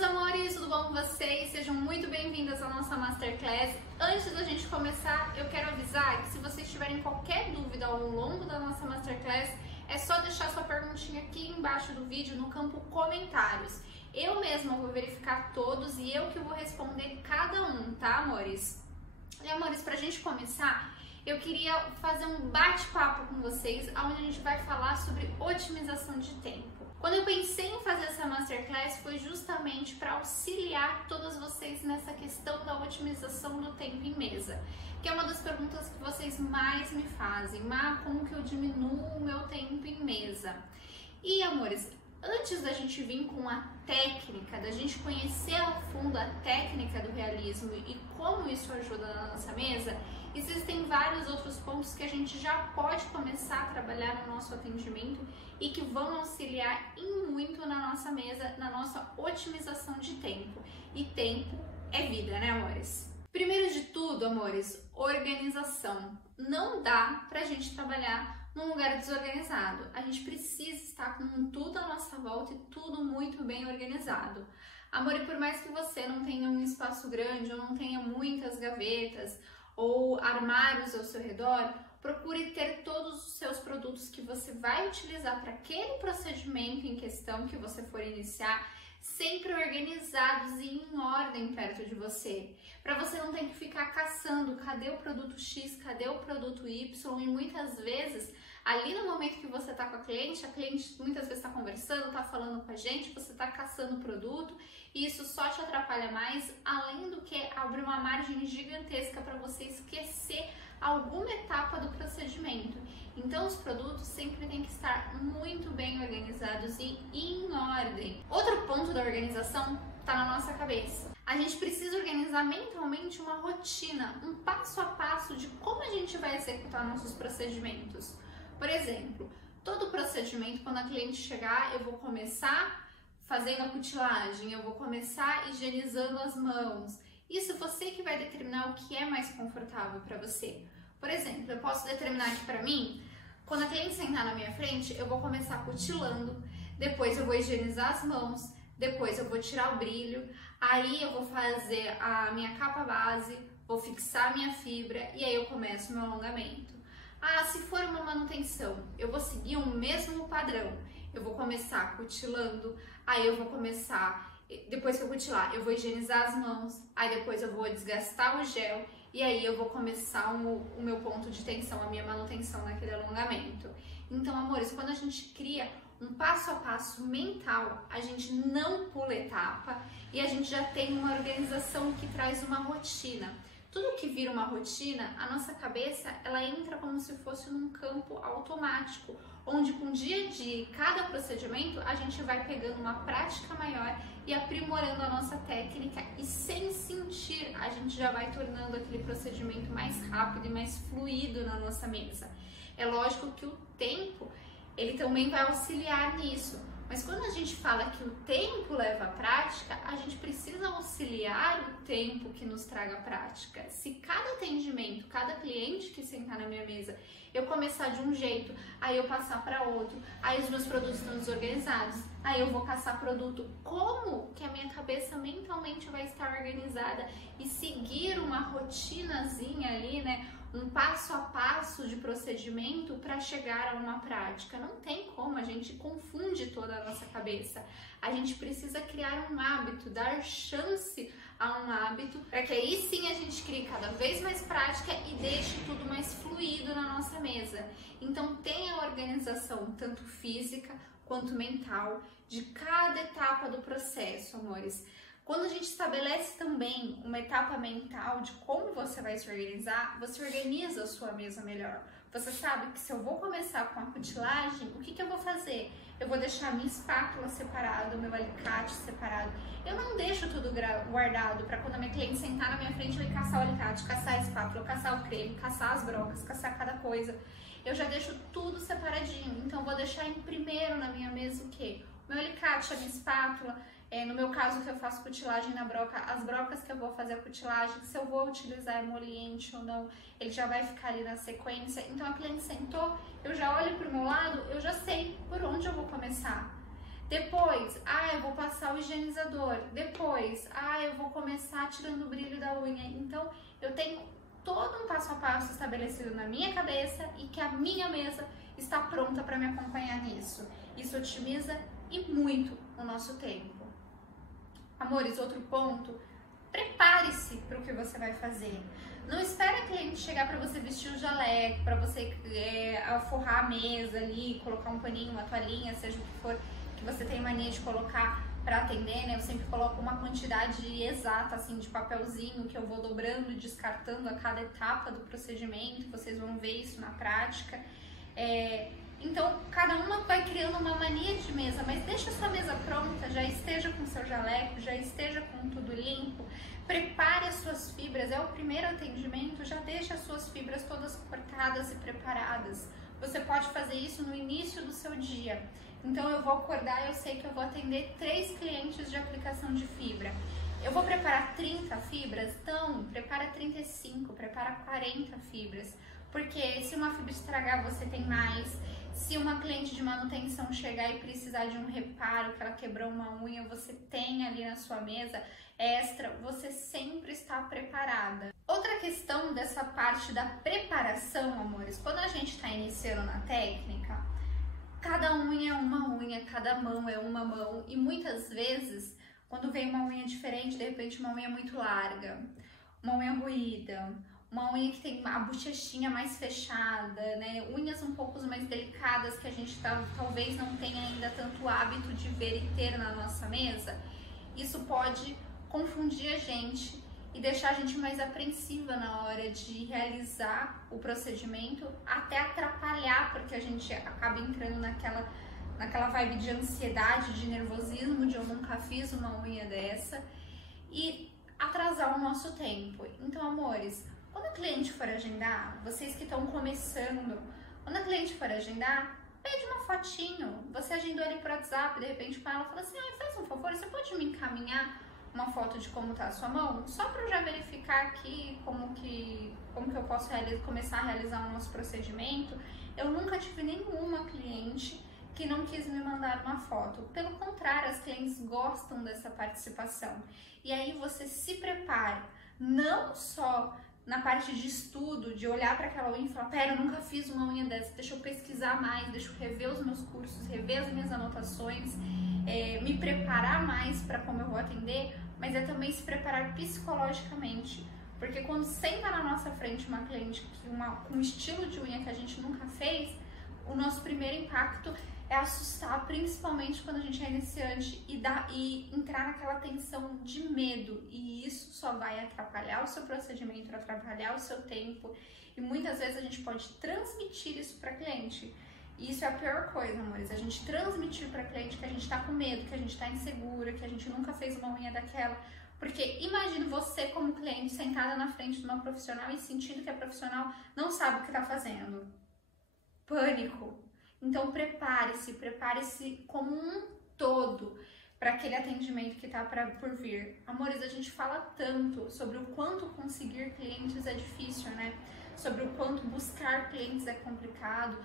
meus amores, tudo bom com vocês? Sejam muito bem-vindas à nossa Masterclass. Antes da gente começar, eu quero avisar que se vocês tiverem qualquer dúvida ao longo da nossa Masterclass, é só deixar sua perguntinha aqui embaixo do vídeo no campo comentários. Eu mesma vou verificar todos e eu que vou responder cada um, tá, amores? E, amores, pra gente começar, eu queria fazer um bate-papo com vocês, onde a gente vai falar sobre otimização de tempo. Quando eu pensei em fazer essa Masterclass, foi justamente para auxiliar todas vocês nessa questão da otimização do tempo em mesa, que é uma das perguntas que vocês mais me fazem. Como que eu diminuo o meu tempo em mesa? E, amores, antes da gente vir com a técnica, da gente conhecer a fundo a técnica do realismo e como isso ajuda na nossa mesa, existem vários outros pontos que a gente já pode começar a trabalhar no nosso atendimento e que vão auxiliar em muito na nossa mesa, na nossa otimização de tempo. E tempo é vida, né, amores? Primeiro de tudo, amores, organização. Não dá pra gente trabalhar num lugar desorganizado. A gente precisa estar com tudo à nossa volta e tudo muito bem organizado. Amor, e por mais que você não tenha um espaço grande ou não tenha muitas gavetas ou armários ao seu redor, procure ter todos os seus produtos que você vai utilizar para aquele procedimento em questão que você for iniciar, sempre organizados e em ordem perto de você, para você não ter que ficar caçando cadê o produto X, cadê o produto Y, e muitas vezes ali no momento que você está com a cliente muitas vezes está conversando, está falando com a gente, você está caçando o produto e isso só te atrapalha mais, além do que abre uma margem gigantesca para você esquecer alguma etapa do procedimento. Então os produtos sempre têm que estar muito bem organizados e em ordem. Outro ponto da organização está na nossa cabeça. A gente precisa organizar mentalmente uma rotina, um passo a passo de como a gente vai executar nossos procedimentos. Por exemplo, todo procedimento, quando a cliente chegar, eu vou começar fazendo a cutilagem, eu vou começar higienizando as mãos. Isso você que vai determinar o que é mais confortável para você. Por exemplo, eu posso determinar aqui para mim, quando a cliente sentar na minha frente, eu vou começar cutilando, depois eu vou higienizar as mãos, depois eu vou tirar o brilho, aí eu vou fazer a minha capa base, vou fixar a minha fibra e aí eu começo o meu alongamento. Se for uma manutenção, eu vou seguir o mesmo padrão. Eu vou começar cutilando, aí eu vou começar, depois que eu cutilar, eu vou higienizar as mãos, aí depois eu vou desgastar o gel e aí eu vou começar o meu ponto de tensão, a minha manutenção naquele alongamento. Então, amores, quando a gente cria um passo a passo mental, a gente não pula etapa e a gente já tem uma organização que traz uma rotina. Tudo que vira uma rotina, a nossa cabeça, ela entra como se fosse num campo automático, onde com o dia a dia, cada procedimento, a gente vai pegando uma prática maior e aprimorando a nossa técnica e sem sentir, a gente já vai tornando aquele procedimento mais rápido e mais fluido na nossa mesa. É lógico que o tempo, ele também vai auxiliar nisso. Mas quando a gente fala que o tempo leva à prática, a gente precisa auxiliar o tempo que nos traga prática. Se cada atendimento, cada cliente que sentar na minha mesa, eu começar de um jeito, aí eu passar para outro, aí os meus produtos estão desorganizados, aí eu vou caçar produto, como que a minha cabeça mentalmente vai estar organizada e seguir uma rotinazinha ali, né? Um passo a passo de procedimento para chegar a uma prática. Não tem como, a gente confunde toda a nossa cabeça. A gente precisa criar um hábito, dar chance a um hábito, para que aí sim a gente crie cada vez mais prática e deixe tudo mais fluido na nossa mesa. Então tenha a organização, tanto física quanto mental, de cada etapa do processo, amores. Quando a gente estabelece também uma etapa mental de como você vai se organizar, você organiza a sua mesa melhor. Você sabe que se eu vou começar com a cutilagem, o que eu vou fazer? Eu vou deixar a minha espátula separada, o meu alicate separado. Eu não deixo tudo guardado para quando a minha cliente sentar na minha frente eu ir caçar o alicate, caçar a espátula, caçar o creme, caçar as brocas, caçar cada coisa. Eu já deixo tudo separadinho. Então eu vou deixar em primeiro na minha mesa o quê? O meu alicate, a minha espátula. No meu caso, que eu faço cutilagem na broca, as brocas que eu vou fazer a cutilagem, se eu vou utilizar emoliente ou não, ele já vai ficar ali na sequência. Então a cliente sentou, eu já olho para o meu lado, eu já sei por onde eu vou começar. Depois, eu vou passar o higienizador. Depois, eu vou começar tirando o brilho da unha. Então, eu tenho todo um passo a passo estabelecido na minha cabeça e que a minha mesa está pronta para me acompanhar nisso. Isso otimiza e muito o nosso tempo. Amores, outro ponto, prepare-se para o que você vai fazer. Não espere a cliente chegar para você vestir o jaleco, para você forrar a mesa ali, colocar um paninho, uma toalhinha, seja o que for que você tem mania de colocar para atender, né? Eu sempre coloco uma quantidade exata, assim, de papelzinho que eu vou dobrando e descartando a cada etapa do procedimento. Vocês vão ver isso na prática. Então, cada uma vai criando uma mania de mesa, mas deixa a sua mesa pronta, já esteja com seu jaleco, já esteja com tudo limpo. Prepare as suas fibras, é o primeiro atendimento, já deixa as suas fibras todas cortadas e preparadas. Você pode fazer isso no início do seu dia. Então, eu vou acordar, eu sei que eu vou atender 3 clientes de aplicação de fibra. Eu vou preparar 30 fibras? Então, prepara 35, prepara 40 fibras. Porque se uma fibra estragar, você tem mais. Se uma cliente de manutenção chegar e precisar de um reparo, que ela quebrou uma unha, você tem ali na sua mesa extra, você sempre está preparada. Outra questão dessa parte da preparação, amores, quando a gente está iniciando na técnica, cada unha é uma unha, cada mão é uma mão, e muitas vezes, quando vem uma unha diferente, de repente uma unha muito larga, uma unha ruída, uma unha que tem a bochechinha mais fechada, né? Unhas um pouco mais delicadas que a gente talvez não tenha ainda tanto hábito de ver e ter na nossa mesa, isso pode confundir a gente e deixar a gente mais apreensiva na hora de realizar o procedimento, até atrapalhar, porque a gente acaba entrando naquela vibe de ansiedade, de nervosismo, de eu nunca fiz uma unha dessa, e atrasar o nosso tempo. Então, amores, quando a cliente for agendar, vocês que estão começando, quando a cliente for agendar, pede uma fotinho. Você agendou ali por WhatsApp, de repente com ela, fala assim, faz um favor, você pode me encaminhar uma foto de como tá a sua mão? Só para eu já verificar aqui como que eu posso começar a realizar o nosso procedimento. Eu nunca tive nenhuma cliente que não quis me mandar uma foto. Pelo contrário, as clientes gostam dessa participação. E aí você se prepare, não só na parte de estudo, de olhar para aquela unha e falar, pera, eu nunca fiz uma unha dessa, deixa eu pesquisar mais, deixa eu rever os meus cursos, rever as minhas anotações, me preparar mais para como eu vou atender, mas é também se preparar psicologicamente, porque quando senta na nossa frente uma cliente com um estilo de unha que a gente nunca fez, o nosso primeiro impacto é assustar, principalmente quando a gente é iniciante, e entrar naquela tensão de medo, e isso só vai atrapalhar o seu procedimento, atrapalhar o seu tempo, e muitas vezes a gente pode transmitir isso para cliente. E isso é a pior coisa, amores, a gente transmitir para cliente que a gente tá com medo, que a gente tá insegura, que a gente nunca fez uma unha daquela. Porque imagine você como cliente sentada na frente de uma profissional e sentindo que a profissional não sabe o que tá fazendo. Pânico. Então prepare-se como um todo para aquele atendimento que tá por vir. Amores, a gente fala tanto sobre o quanto conseguir clientes é difícil, né? Sobre o quanto buscar clientes é complicado,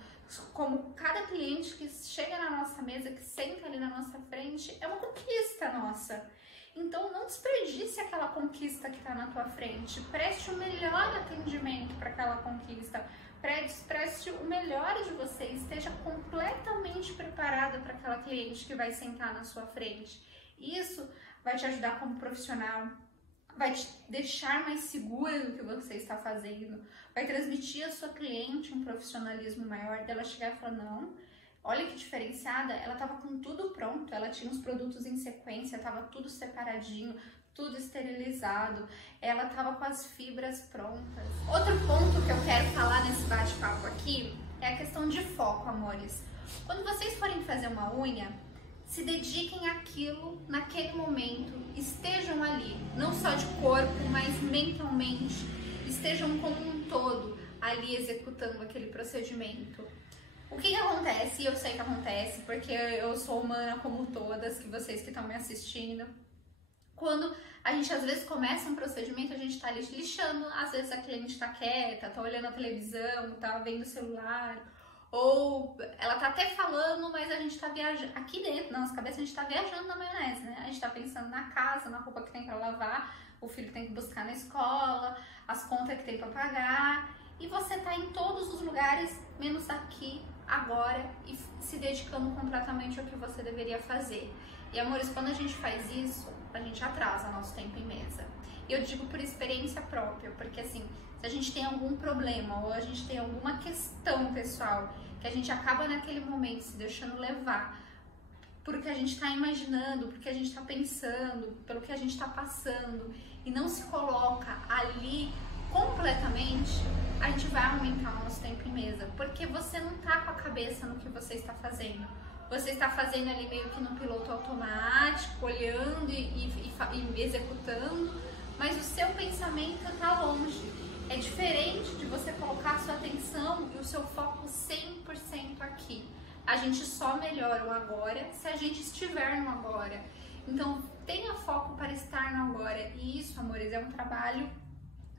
como cada cliente que chega na nossa mesa, que senta ali na nossa frente, é uma conquista nossa. Então não desperdice aquela conquista que está na tua frente, preste o melhor atendimento para aquela conquista, preste o melhor de você, esteja completamente preparada para aquela cliente que vai sentar na sua frente. Isso vai te ajudar como profissional, vai te deixar mais segura do que você está fazendo, vai transmitir à sua cliente um profissionalismo maior, dela chegar e falar, não, olha que diferenciada, ela estava com tudo pronto, ela tinha os produtos em sequência, estava tudo separadinho, tudo esterilizado, ela estava com as fibras prontas. Outro ponto que eu quero falar nesse bate-papo aqui é a questão de foco, amores. Quando vocês forem fazer uma unha, se dediquem àquilo naquele momento, estejam ali, não só de corpo, mas mentalmente, estejam como um todo ali executando aquele procedimento. O que acontece? E eu sei que acontece, porque eu sou humana como todas, que vocês que estão me assistindo. Quando a gente às vezes começa um procedimento, a gente tá lixando, às vezes a cliente tá quieta, tá olhando a televisão, tá vendo o celular, Ou ela tá até falando, mas a gente tá viajando, aqui dentro, na nossa cabeça, a gente tá viajando na maionese, né? A gente tá pensando na casa, na roupa que tem pra lavar, o filho que tem que buscar na escola, as contas que tem pra pagar. E você tá em todos os lugares, menos aqui, agora, e se dedicando completamente ao que você deveria fazer. E, amores, quando a gente faz isso, a gente atrasa nosso tempo em mesa. E eu digo por experiência própria, porque assim, se a gente tem algum problema ou a gente tem alguma questão pessoal que a gente acaba naquele momento se deixando levar por que a gente está imaginando, por que a gente está pensando, pelo que a gente está passando e não se coloca ali completamente, a gente vai aumentar o nosso tempo em mesa, porque você não tá com a cabeça no que você está fazendo. Você está fazendo ali meio que no piloto automático, olhando e executando, mas o seu pensamento está longe. É diferente de você colocar a sua atenção e o seu foco 100% aqui. A gente só melhora o agora se a gente estiver no agora. Então, tenha foco para estar no agora. E isso, amores, é um trabalho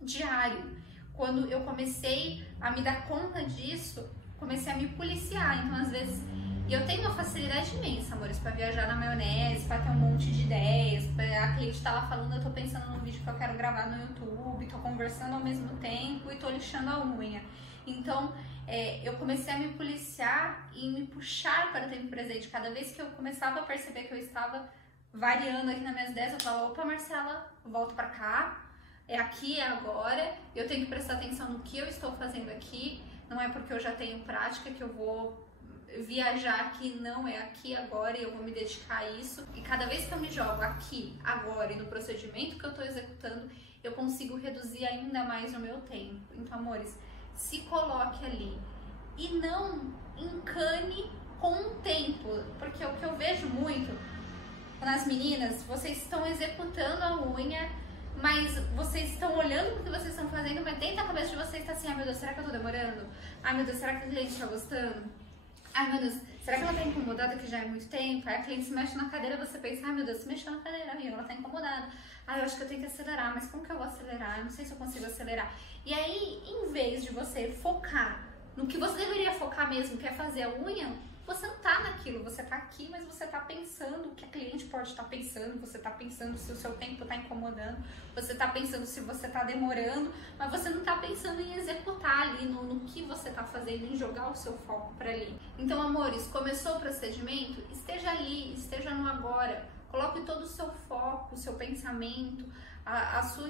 diário. Quando eu comecei a me dar conta disso, comecei a me policiar. Então, às vezes, eu tenho uma facilidade imensa, amores, para viajar na maionese, para ter um monte de ideias. A cliente tá lá falando, eu tô pensando num vídeo que eu quero gravar no YouTube, tô conversando ao mesmo tempo e tô lixando a unha. Então, eu comecei a me policiar e me puxar para o tempo presente. Cada vez que eu começava a perceber que eu estava variando aqui nas minhas ideias, eu falava, opa, Marcela, volto para cá, é aqui, é agora, eu tenho que prestar atenção no que eu estou fazendo aqui, não é porque eu já tenho prática que eu vou viajar aqui, não, é aqui, agora, e eu vou me dedicar a isso. E cada vez que eu me jogo aqui, agora, e no procedimento que eu estou executando, eu consigo reduzir ainda mais o meu tempo. Então, amores, se coloque ali e não encane com o tempo, porque o que eu vejo muito nas meninas, vocês estão executando a unha, mas vocês estão olhando para o que vocês estão fazendo, mas dentro da cabeça de vocês está assim, ai meu Deus, será que eu tô demorando? Ai meu Deus, será que a cliente está gostando? Ai meu Deus, será que ela tá incomodada que já é muito tempo? Aí a cliente se mexe na cadeira, você pensa, ai meu Deus, se mexeu na cadeira, amiga, ela tá incomodada. Ai, eu acho que eu tenho que acelerar, mas como que eu vou acelerar? Eu não sei se eu consigo acelerar. E aí, em vez de você focar no que você deveria focar mesmo, que é fazer a unha, você não tá naquilo, você tá aqui, mas você tá pensando o que a cliente pode estar pensando, você tá pensando se o seu tempo tá incomodando, você tá pensando se você tá demorando, mas você não tá pensando em executar ali, no que você tá fazendo, em jogar o seu foco para ali. Então, amores, começou o procedimento? Esteja ali, esteja no agora, coloque todo o seu foco, o seu pensamento,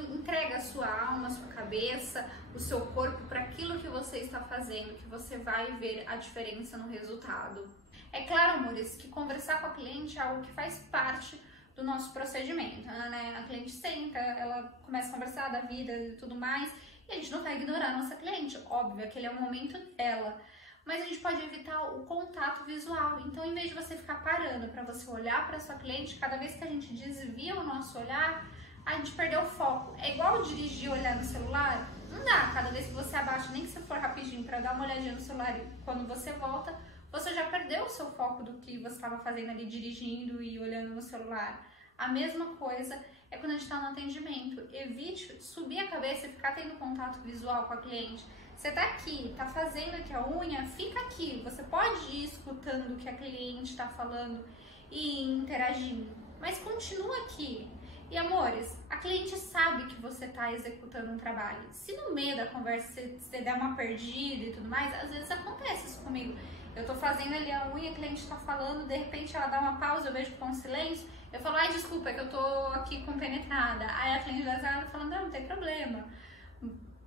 entrega a sua alma, a sua cabeça, o seu corpo para aquilo que você está fazendo, que você vai ver a diferença no resultado. É claro, amores, que conversar com a cliente é algo que faz parte do nosso procedimento, né? A cliente senta, ela começa a conversar da vida e tudo mais, e a gente não vai ignorar a nossa cliente, óbvio, aquele é o momento dela. Mas a gente pode evitar o contato visual. Então, em vez de você ficar parando para você olhar para sua cliente, cada vez que a gente desvia o nosso olhar, a gente perdeu o foco. É igual dirigir e olhar no celular? Não dá. Cada vez que você abaixa, nem que você for rapidinho para dar uma olhadinha no celular, e quando você volta, você já perdeu o seu foco do que você estava fazendo ali, dirigindo e olhando no celular. A mesma coisa é quando a gente está no atendimento. Evite subir a cabeça e ficar tendo contato visual com a cliente. Você tá aqui, tá fazendo aqui a unha, fica aqui. Você pode ir escutando o que a cliente está falando e interagindo, mas continua aqui. E, amores, a cliente sabe que você tá executando um trabalho. Se no meio da conversa você der uma perdida e tudo mais, às vezes acontece isso comigo. Eu tô fazendo ali a unha, a cliente tá falando, de repente ela dá uma pausa, eu vejo que tá um silêncio. Eu falo, ai, desculpa, é que eu tô aqui compenetrada. Aí a cliente dá falando, não tem problema.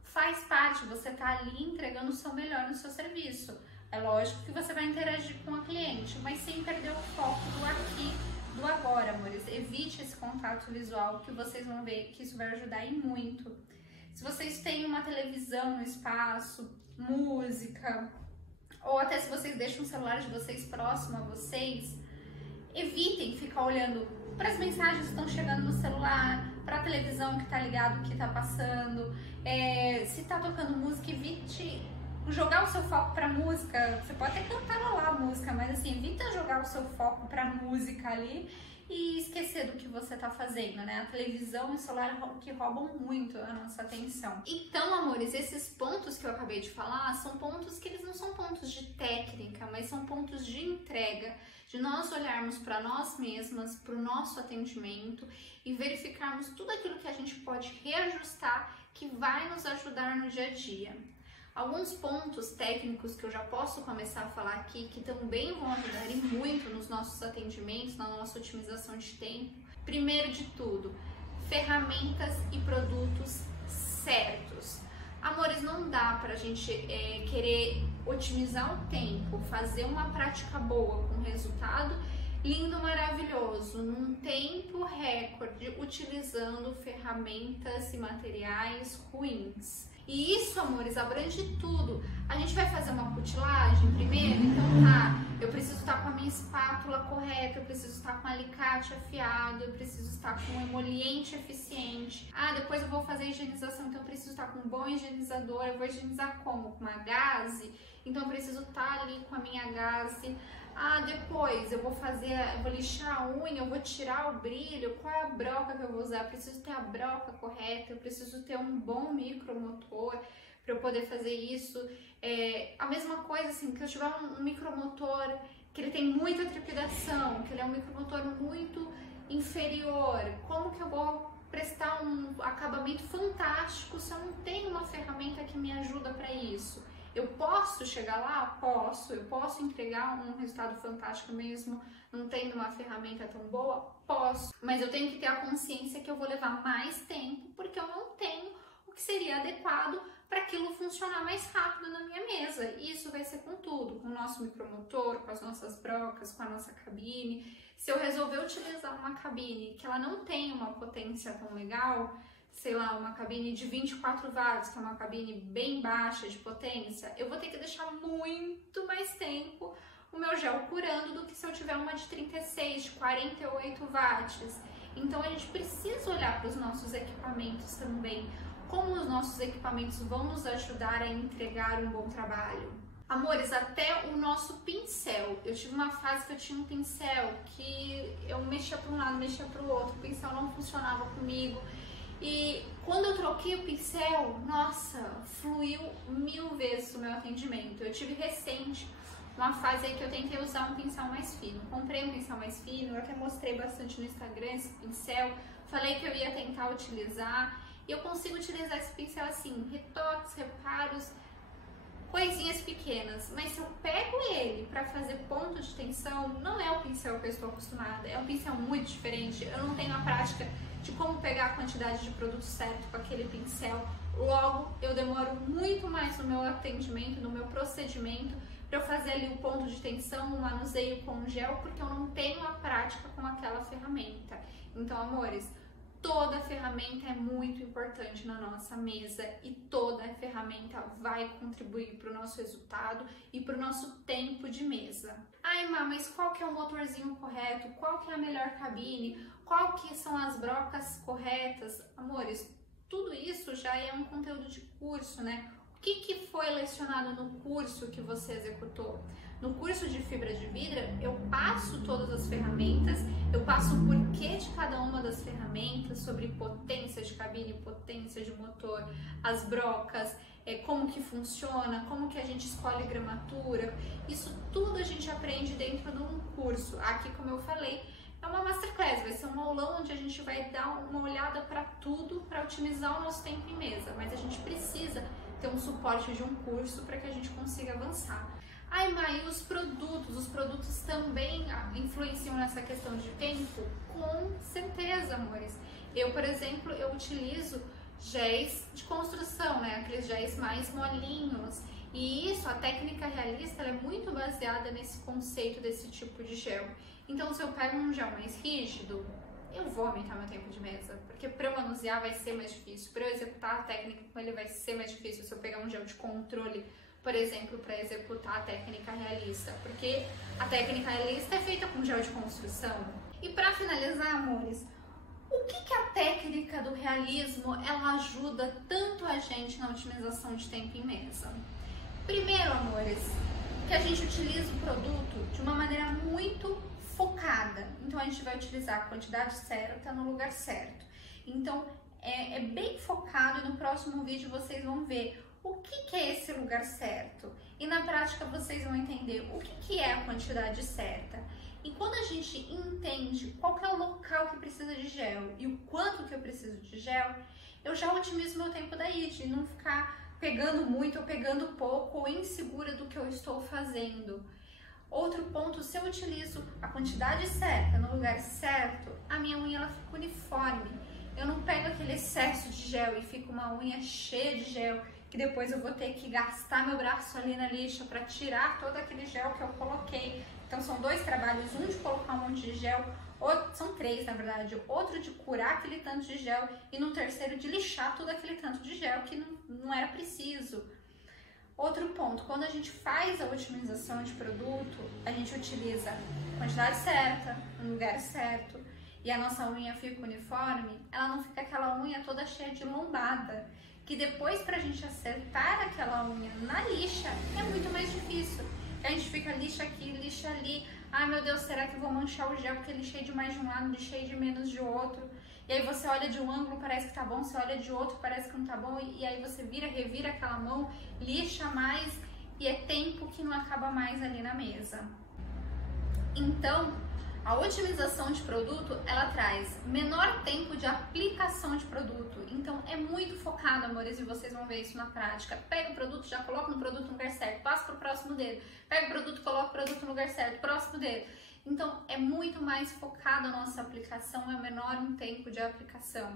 Faz parte, você tá ali entregando o seu melhor no seu serviço. É lógico que você vai interagir com a cliente, mas sem perder o foco do aqui, do agora, amores. Evite esse contato visual, que vocês vão ver que isso vai ajudar e muito. Se vocês têm uma televisão no espaço, música, ou até se vocês deixam o celular de vocês próximo a vocês, evitem ficar olhando para as mensagens que estão chegando no celular, para a televisão que tá ligado, que tá passando. Se tá tocando música, evite jogar o seu foco pra música. Você pode até cantarolar a música, mas assim, evita jogar o seu foco pra música ali e esquecer do que você tá fazendo, né? A televisão e o celular que roubam muito a nossa atenção. Então, amores, esses pontos que eu acabei de falar são pontos que eles não são pontos de técnica, mas são pontos de entrega, de nós olharmos para nós mesmas, para o nosso atendimento e verificarmos tudo aquilo que a gente pode reajustar que vai nos ajudar no dia a dia. Alguns pontos técnicos que eu já posso começar a falar aqui, que também vão ajudar e muito nos nossos atendimentos, na nossa otimização de tempo. Primeiro de tudo, ferramentas e produtos certos. Amores, não dá pra gente querer otimizar o tempo, fazer uma prática boa com resultado lindo, maravilhoso, num tempo recorde, utilizando ferramentas e materiais ruins. E isso, amores, abrange tudo. A gente vai fazer uma cutilagem primeiro, então tá, eu preciso estar com a minha espátula correta, eu preciso estar com um alicate afiado, eu preciso estar com um emoliente eficiente. Ah, depois eu vou fazer a higienização, então eu preciso estar com um bom higienizador. Eu vou higienizar como? Com uma gaze, então eu preciso estar ali com a minha gaze. Ah, depois eu vou lixar a unha, eu vou tirar o brilho, qual é a broca que eu vou usar? Eu preciso ter a broca correta, eu preciso ter um bom micromotor para eu poder fazer isso. A mesma coisa assim, que eu tiver um micromotor que ele tem muita trepidação, que ele é um micromotor muito inferior, como que eu vou prestar um acabamento fantástico se eu não tenho uma ferramenta que me ajuda para isso? Eu posso chegar lá? Posso. Eu posso entregar um resultado fantástico mesmo não tendo uma ferramenta tão boa? Posso. Mas eu tenho que ter a consciência que eu vou levar mais tempo porque eu não tenho o que seria adequado para aquilo funcionar mais rápido na minha mesa. E isso vai ser com tudo, com o nosso micromotor, com as nossas brocas, com a nossa cabine. Se eu resolver utilizar uma cabine que ela não tem uma potência tão legal, sei lá, uma cabine de 24 watts, que é uma cabine bem baixa de potência, eu vou ter que deixar muito mais tempo o meu gel curando do que se eu tiver uma de 36, de 48 watts. Então a gente precisa olhar para os nossos equipamentos também, como os nossos equipamentos vão nos ajudar a entregar um bom trabalho. Amores, até o nosso pincel. Eu tive uma fase que eu tinha um pincel que eu mexia para um lado, mexia para o outro, o pincel não funcionava comigo. E quando eu troquei o pincel, nossa, fluiu 1000 vezes o meu atendimento. Eu tive recente uma fase aí que eu tentei usar um pincel mais fino. Comprei um pincel mais fino, eu até mostrei bastante no Instagram esse pincel. Falei que eu ia tentar utilizar. E eu consigo utilizar esse pincel assim, retoques, reparos, coisinhas pequenas. Mas se eu pego ele para fazer ponto de tensão, não é o pincel que eu estou acostumada. É um pincel muito diferente. Eu não tenho a prática de como pegar a quantidade de produto certo com aquele pincel. Logo, eu demoro muito mais no meu atendimento, no meu procedimento, para eu fazer ali o ponto de tensão, o manuseio com gel, porque eu não tenho a prática com aquela ferramenta. Então, amores, toda ferramenta é muito importante na nossa mesa e toda ferramenta vai contribuir para o nosso resultado e para o nosso tempo de mesa. Ai, Má, mas qual que é o motorzinho correto? Qual que é a melhor cabine? Qual que são as brocas corretas? Amores, tudo isso já é um conteúdo de curso, né? O que foi lecionado no curso que você executou? No curso de fibra de vidro, eu passo todas as ferramentas, eu passo o porquê de cada uma das ferramentas, sobre potência de cabine, potência de motor, as brocas, como que funciona, como que a gente escolhe gramatura. Isso tudo a gente aprende dentro de um curso. Aqui, como eu falei, é uma masterclass, vai ser um aulão onde a gente vai dar uma olhada para tudo, para otimizar o nosso tempo em mesa, mas a gente precisa ter um suporte de um curso para que a gente consiga avançar. Ai, Má, e os produtos também influenciam nessa questão de tempo? Com certeza, amores. Eu, por exemplo, eu utilizo géis de construção, né? Aqueles géis mais molinhos. E isso, a técnica realista, ela é muito baseada nesse conceito desse tipo de gel. Então, se eu pego um gel mais rígido, eu vou aumentar meu tempo de mesa, porque para eu manusear vai ser mais difícil, para eu executar a técnica com ele vai ser mais difícil se eu pegar um gel de controle, por exemplo, para executar a técnica realista, porque a técnica realista é feita com gel de construção. E para finalizar, amores, o que a técnica do realismo ela ajuda tanto a gente na otimização de tempo em mesa? Primeiro, amores, que a gente utiliza o produto de uma maneira muito focada. Então a gente vai utilizar a quantidade certa no lugar certo. Então é bem focado e no próximo vídeo vocês vão ver o que é esse lugar certo. E na prática vocês vão entender o que é a quantidade certa. E quando a gente entende qual que é o local que precisa de gel e o quanto que eu preciso de gel, eu já otimizo meu tempo daí, de não ficar pegando muito ou pegando pouco ou insegura do que eu estou fazendo. Outro ponto, se eu utilizo a quantidade certa no lugar certo, a minha unha ela fica uniforme. Eu não pego aquele excesso de gel e fico uma unha cheia de gel, que depois eu vou ter que gastar meu braço ali na lixa para tirar todo aquele gel que eu coloquei. Então são dois trabalhos, um de colocar um monte de gel, outro, são três na verdade, outro de curar aquele tanto de gel e no terceiro de lixar todo aquele tanto de gel que não era preciso. Outro ponto, quando a gente faz a otimização de produto, a gente utiliza a quantidade certa, no lugar certo, e a nossa unha fica uniforme, ela não fica aquela unha toda cheia de lombada, que depois pra gente acertar aquela unha na lixa é muito mais difícil. A gente fica lixa aqui, lixa ali, ai meu Deus, será que eu vou manchar o gel porque lixei de mais de um lado, lixei de menos de outro? E aí você olha de um ângulo, parece que tá bom, você olha de outro, parece que não tá bom, e aí você revira aquela mão, lixa mais, e é tempo que não acaba mais ali na mesa. Então, a otimização de produto, ela traz menor tempo de aplicação de produto. Então, é muito focado, amores, e vocês vão ver isso na prática. Pega o produto, já coloca no produto no lugar certo, passa pro próximo dedo. Pega o produto, coloca o produto no lugar certo, próximo dedo. Então, é muito mais focado a nossa aplicação, é menor um tempo de aplicação.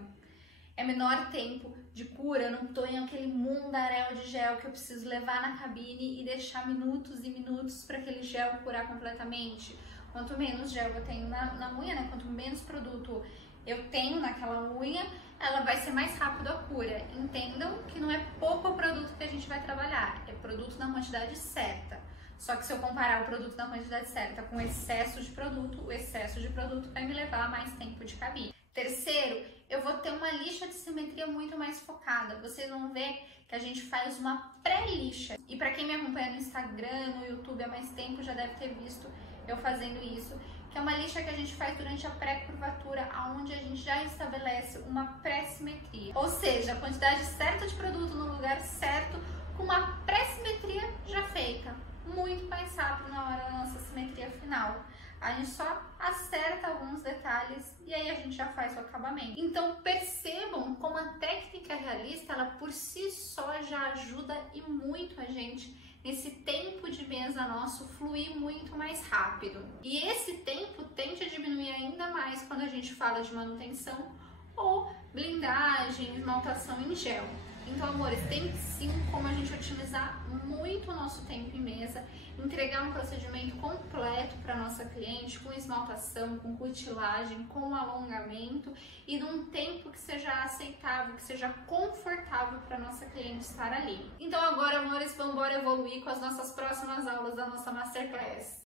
É menor tempo de cura, eu não tô em aquele mundaréu de gel que eu preciso levar na cabine e deixar minutos e minutos para aquele gel curar completamente. Quanto menos gel eu tenho na unha, né? Quanto menos produto eu tenho naquela unha, ela vai ser mais rápido a cura. Entendam que não é pouco o produto que a gente vai trabalhar, é produto na quantidade certa. Só que se eu comparar o produto na quantidade certa com o excesso de produto, o excesso de produto vai me levar a mais tempo de cabine. Terceiro, eu vou ter uma lixa de simetria muito mais focada. Vocês vão ver que a gente faz uma pré-lixa. E para quem me acompanha no Instagram, no YouTube há mais tempo, já deve ter visto eu fazendo isso, que é uma lixa que a gente faz durante a pré-curvatura, onde a gente já estabelece uma pré-simetria. Ou seja, a quantidade certa de produto no lugar certo, com uma pré-simetria já feita. Muito mais rápido na hora da nossa simetria final. A gente só acerta alguns detalhes e aí a gente já faz o acabamento. Então percebam como a técnica realista, ela por si só já ajuda e muito a gente nesse tempo de mesa nosso fluir muito mais rápido. E esse tempo tende a diminuir ainda mais quando a gente fala de manutenção ou blindagem, esmaltação em gel. Então, amores, tem sim como a gente otimizar muito o nosso tempo em mesa, entregar um procedimento completo para nossa cliente, com esmaltação, com cutilagem, com alongamento e num tempo que seja aceitável, que seja confortável para nossa cliente estar ali. Então agora, amores, vamos embora evoluir com as nossas próximas aulas da nossa Masterclass.